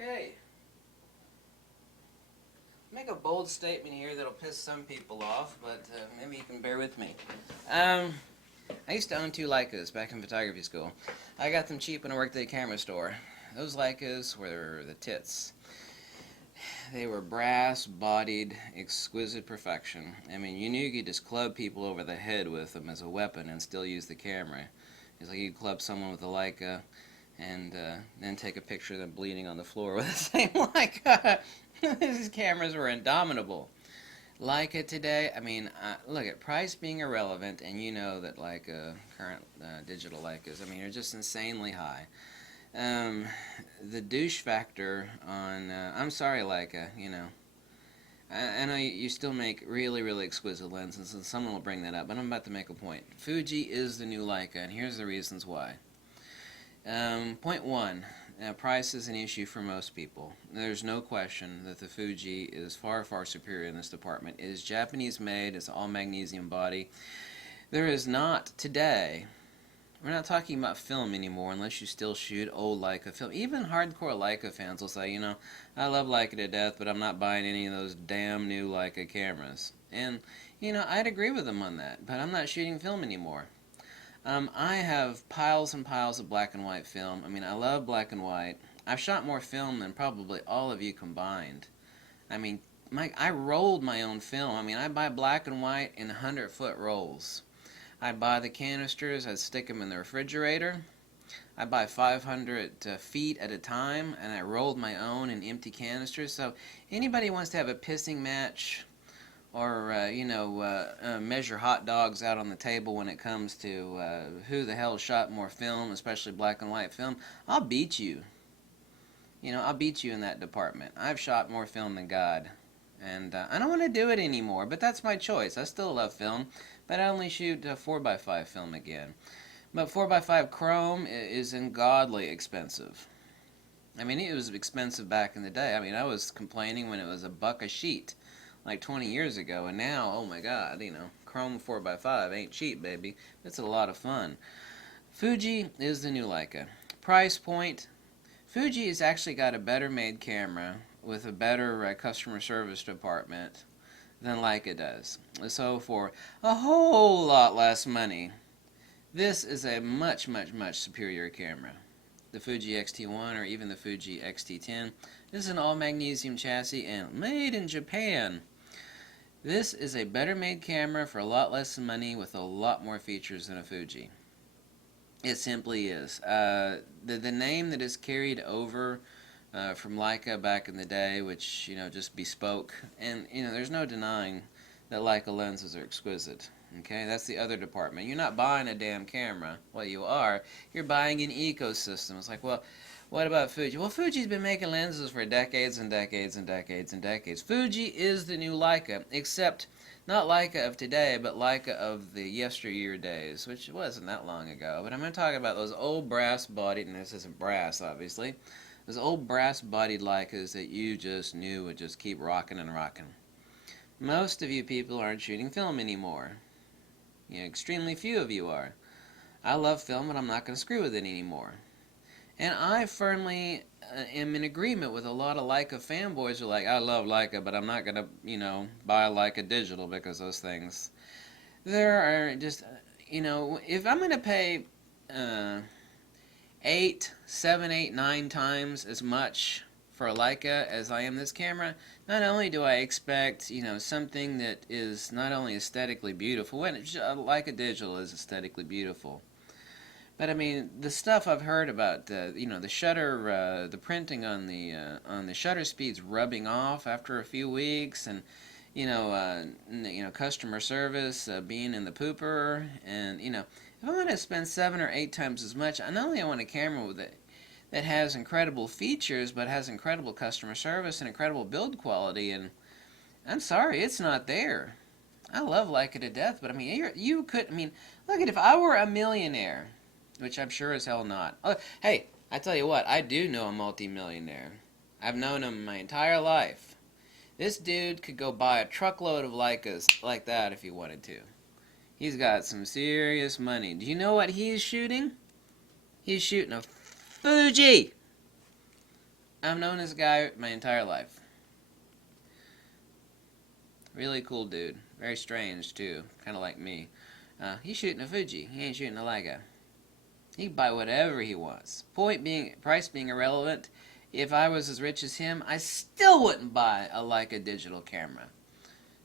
Okay. Make a bold statement here that'll piss some people off, but maybe you can bear with me. I used to own two Leicas back in photography school. I got them cheap when I worked at a camera store. Those Leicas were the tits. They were brass-bodied, exquisite perfection. I mean, you knew you could just club people over the head with them as a weapon and still use the camera. It's like you could club someone with a Leica and then take a picture of them bleeding on the floor with the same Leica. These cameras were indomitable. Leica today, I mean, look at price being irrelevant, and you know that current digital Leicas, I mean, are just insanely high. The douche factor on, I'm sorry Leica, you know, I know you still make really, really exquisite lenses, and someone will bring that up, but I'm about to make a point. Fuji is the new Leica, and here's the reasons why. Point one, price is an issue for most people. There's no question that the Fuji is far, far superior in this department. It is Japanese made, it's all magnesium body. There is not today, we're not talking about film anymore unless you still shoot old Leica film. Even hardcore Leica fans will say, you know, I love Leica to death, but I'm not buying any of those damn new Leica cameras. And, you know, I'd agree with them on that, but I'm not shooting film anymore. I have piles and piles of black and white film. I mean, I love black and white. I've shot more film than probably all of you combined. I mean, I rolled my own film. I mean, I buy black and white in 100-foot rolls. I buy the canisters, I stick them in the refrigerator. I buy 500 feet at a time, and I rolled my own in empty canisters. So anybody wants to have a pissing match or measure hot dogs out on the table when it comes to who the hell shot more film, especially black and white film, I'll beat you. You know, I'll beat you in that department. I've shot more film than God. And I don't want to do it anymore, but that's my choice. I still love film, but I only shoot 4x5 film again. But 4x5 chrome is ungodly expensive. I mean, it was expensive back in the day. I mean, I was complaining when it was $1 a sheet, like 20 years ago, and now, oh my God, you know, chrome 4x5 ain't cheap, baby. It's a lot of fun. Fuji is the new Leica. Price point, Fuji has actually got a better made camera with a better customer service department than Leica does. So for a whole lot less money, this is a much, much, much superior camera. The Fuji X-T1 or even the Fuji X-T10. This is an all-magnesium chassis and made in Japan. This is a better made camera for a lot less money with a lot more features than a Fuji. It simply is. The name that is carried over from Leica back in the day, which, you know, just bespoke, and, you know, there's no denying that Leica lenses are exquisite. Okay, that's the other department. You're not buying a damn camera. Well, you are. You're buying an ecosystem. It's like, well, what about Fuji? Well, Fuji's been making lenses for decades and decades and decades and decades. Fuji is the new Leica, except not Leica of today, but Leica of the yesteryear days, which wasn't that long ago. But I'm going to talk about those old brass-bodied, and this isn't brass, obviously, those old brass-bodied Leicas that you just knew would just keep rocking and rocking. Most of you people aren't shooting film anymore. You know, extremely few of you are. I love film, but I'm not going to screw with it anymore. And I firmly am in agreement with a lot of Leica fanboys who are like, I love Leica, but I'm not going to, you know, buy Leica digital because those things. There are just, you know, if I'm going to pay 7, 8, 9 times as much for a Leica as I am this camera, not only do I expect, you know, something that is not only aesthetically beautiful, when Leica digital is aesthetically beautiful, but I mean, the stuff I've heard about, you know, the shutter, the printing on the shutter speeds rubbing off after a few weeks, and you know, customer service being in the pooper, and you know, if I'm going to spend 7 or 8 times as much, not only I want a camera with it that has incredible features, but has incredible customer service and incredible build quality, and I'm sorry, it's not there. I love Leica to death, but I mean, you could, I mean, look at if I were a millionaire. Which I'm sure as hell not. Oh, hey, I tell you what, I do know a multi-millionaire. I've known him my entire life. This dude could go buy a truckload of Leicas like that if he wanted to. He's got some serious money. Do you know what he's shooting? He's shooting a Fuji! I've known this guy my entire life. Really cool dude. Very strange, too. Kind of like me. He's shooting a Fuji. He ain't shooting a Leica. He can buy whatever he wants. Price being irrelevant, if I was as rich as him, I still wouldn't buy a Leica digital camera.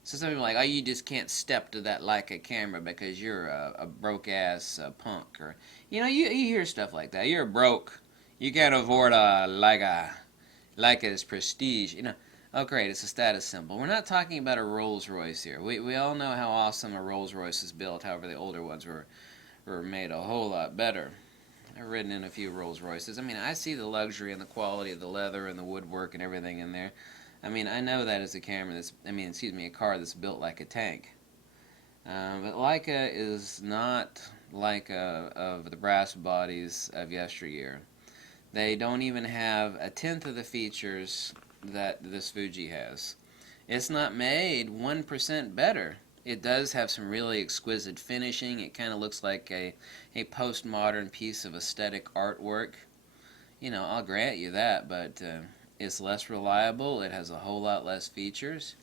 So some people are like, oh, you just can't step to that Leica camera because you're a broke-ass punk. Or, you hear stuff like that. You're broke. You can't afford a Leica. Leica is prestige. Oh, great, it's a status symbol. We're not talking about a Rolls Royce here. We all know how awesome a Rolls Royce is built. However, the older ones were made a whole lot better. I've ridden in a few Rolls Royces. I see the luxury and the quality of the leather and the woodwork and everything in there. I know that is a a car that's built like a tank. But Leica is not Leica of the brass bodies of yesteryear. They don't even have a tenth of the features that this Fuji has. It's not made 1% better. It does have some really exquisite finishing. It kind of looks like a postmodern piece of aesthetic artwork. I'll grant you that, but it's less reliable. It has a whole lot less features.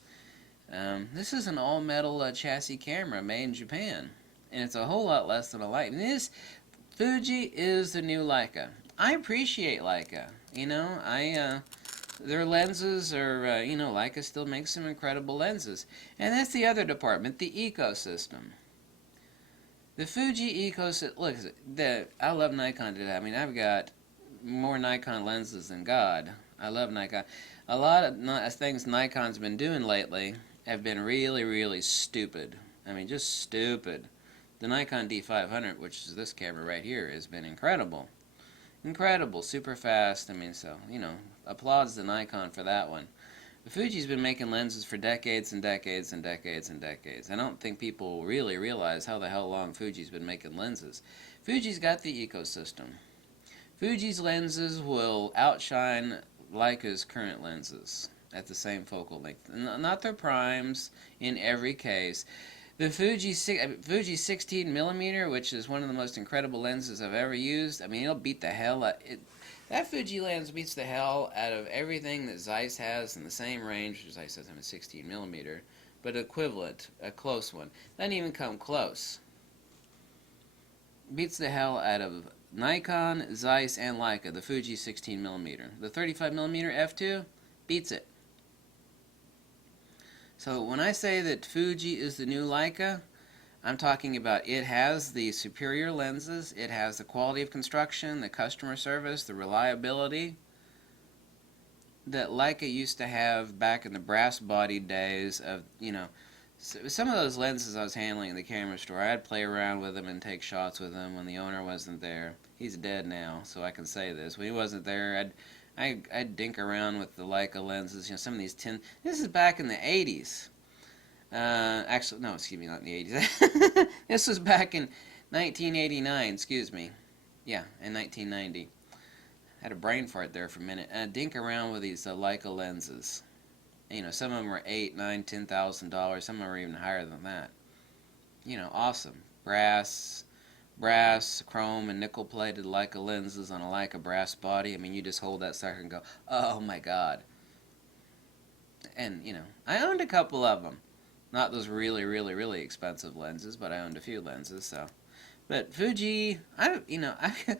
This is an all-metal chassis camera made in Japan, and it's a whole lot less than a Leica. Fuji is the new Leica. I appreciate Leica. Their lenses are, Leica still makes some incredible lenses. And that's the other department, the ecosystem. The Fuji ecosystem, look, I love Nikon today. I've got more Nikon lenses than God. I love Nikon. A lot of things Nikon's been doing lately have been really, really stupid. Just stupid. The Nikon D500, which is this camera right here, has been incredible. Incredible, super fast. Applauds to Nikon for that one. The Fuji's been making lenses for decades and decades and decades and decades. I don't think people really realize how the hell long Fuji's been making lenses. Fuji's got the ecosystem. Fuji's lenses will outshine Leica's current lenses at the same focal length. Not their primes in every case. The Fuji 16mm, which is one of the most incredible lenses I've ever used, it'll beat the hell out. That Fuji lens beats the hell out of everything that Zeiss has in the same range, which Zeiss doesn't have a 16mm, but equivalent, a close one. Doesn't even come close. Beats the hell out of Nikon, Zeiss, and Leica, the Fuji 16mm. The 35mm f2 beats it. So when I say that Fuji is the new Leica, I'm talking about it has the superior lenses, it has the quality of construction, the customer service, the reliability that Leica used to have back in the brass-bodied days of, some of those lenses I was handling in the camera store. I'd play around with them and take shots with them when the owner wasn't there. He's dead now, so I can say this. When he wasn't there, I'd dink around with the Leica lenses. Some of these this is back in the 80s. Actually, no, excuse me, not in the 80s. This was back in 1989, excuse me. Yeah, in 1990. Had a brain fart there for a minute. Dink around with these Leica lenses. Some of them were $8,000, $9,000, $10,000. Some of them were even higher than that. Awesome. Brass, chrome, and nickel-plated Leica lenses on a Leica brass body. You just hold that sucker and go, oh my God. And, I owned a couple of them. Not those really, really, really expensive lenses, but I owned a few lenses, so. But Fuji, like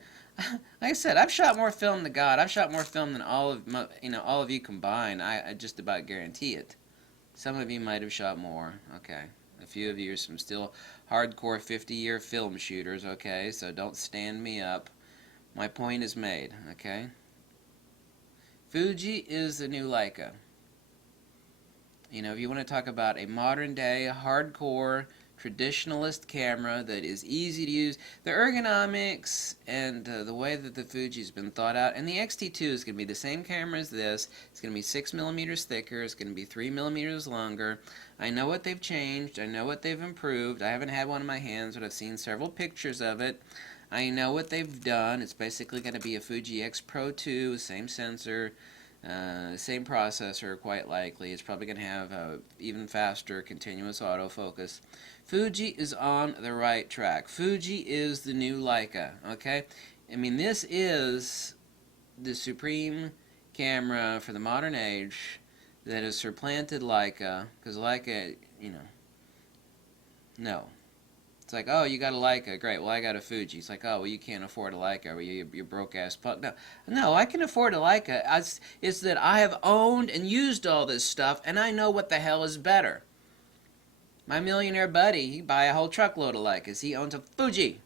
I said, I've shot more film than God. I've shot more film than all of you combined. I just about guarantee it. Some of you might have shot more. Okay. A few of you are some still hardcore 50-year film shooters. Okay, so don't stand me up. My point is made. Okay. Fuji is the new Leica. If you want to talk about a modern-day, hardcore, traditionalist camera that is easy to use, the ergonomics and the way that the Fuji's been thought out, and the XT2 is going to be the same camera as this. It's going to be 6mm thicker. It's going to be 3mm longer. I know what they've changed. I know what they've improved. I haven't had one in my hands, but I've seen several pictures of it. I know what they've done. It's basically going to be a Fuji X Pro 2, same sensor, same processor, quite likely. It's probably going to have even faster continuous autofocus. Fuji is on the right track. Fuji is the new Leica, okay? This is the supreme camera for the modern age that has supplanted Leica, because Leica, you know, no. It's like, oh, you got a Leica, great, well, I got a Fuji. It's like, oh, well, you can't afford a Leica, or you're broke-ass punk. No, I can afford a Leica. It's that I have owned and used all this stuff, and I know what the hell is better. My millionaire buddy, he buy a whole truckload of Leicas. He owns a Fuji.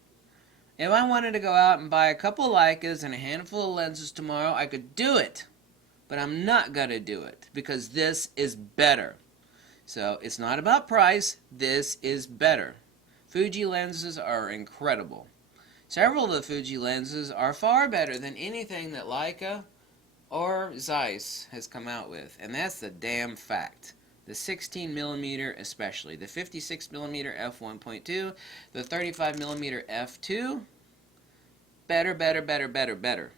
If I wanted to go out and buy a couple Leicas and a handful of lenses tomorrow, I could do it. But I'm not going to do it, because this is better. So it's not about price, this is better. Fuji lenses are incredible. Several of the Fuji lenses are far better than anything that Leica or Zeiss has come out with, and that's the damn fact. The 16mm especially, the 56mm f1.2, the 35mm f2, better, better, better, better, better.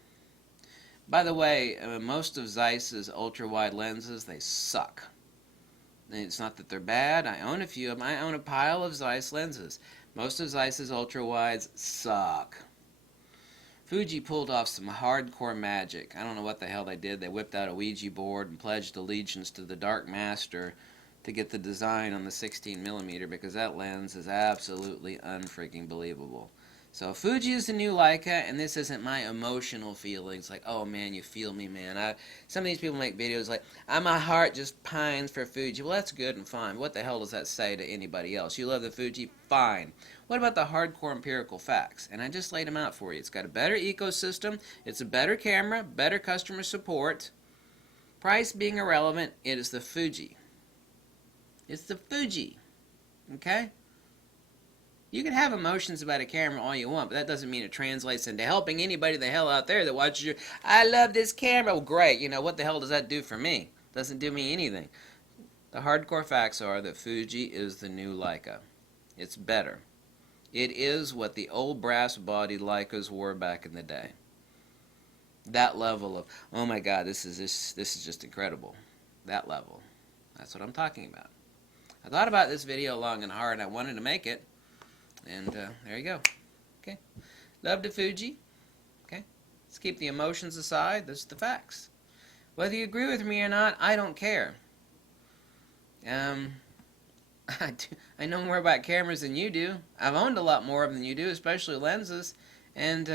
By the way, most of Zeiss's ultra-wide lenses, they suck. It's not that they're bad. I own a few of them. I own a pile of Zeiss lenses. Most of Zeiss's ultra-wides suck. Fuji pulled off some hardcore magic. I don't know what the hell they did. They whipped out a Ouija board and pledged allegiance to the Dark Master to get the design on the 16mm, because that lens is absolutely unfreaking believable. So Fuji is the new Leica, and this isn't my emotional feelings like, oh man, you feel me, man. Some of these people make videos like, my heart just pines for Fuji. Well, that's good and fine. What the hell does that say to anybody else? You love the Fuji? Fine. What about the hardcore empirical facts? And I just laid them out for you. It's got a better ecosystem. It's a better camera, better customer support. Price being irrelevant, it is the Fuji. It's the Fuji. Okay? You can have emotions about a camera all you want, but that doesn't mean it translates into helping anybody the hell out there that watches your, I love this camera. Well, great. You know, what the hell does that do for me? Doesn't do me anything. The hardcore facts are that Fuji is the new Leica. It's better. It is what the old brass-bodied Leicas were back in the day. That level of, oh my God, this is just incredible. That level. That's what I'm talking about. I thought about this video long and hard, and I wanted to make it. And there you go. Okay. Love to Fuji. Okay. Let's keep the emotions aside. Those are the facts. Whether you agree with me or not, I don't care. I know more about cameras than you do. I've owned a lot more of them than you do, especially lenses. And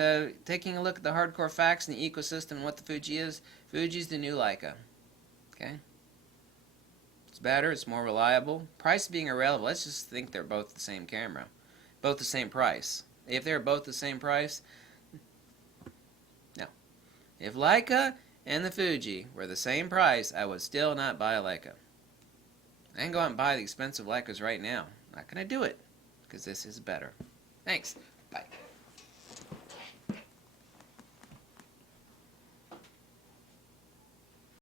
taking a look at the hardcore facts and the ecosystem and what the Fuji is, Fuji's the new Leica. Okay. It's better. It's more reliable. Price being irrelevant. Let's just think they're both the same camera. Both the same price. If they're both the same price, no. If Leica and the Fuji were the same price, I would still not buy a Leica. I can go out and buy the expensive Leicas right now. I'm not going to do it, because this is better. Thanks. Bye.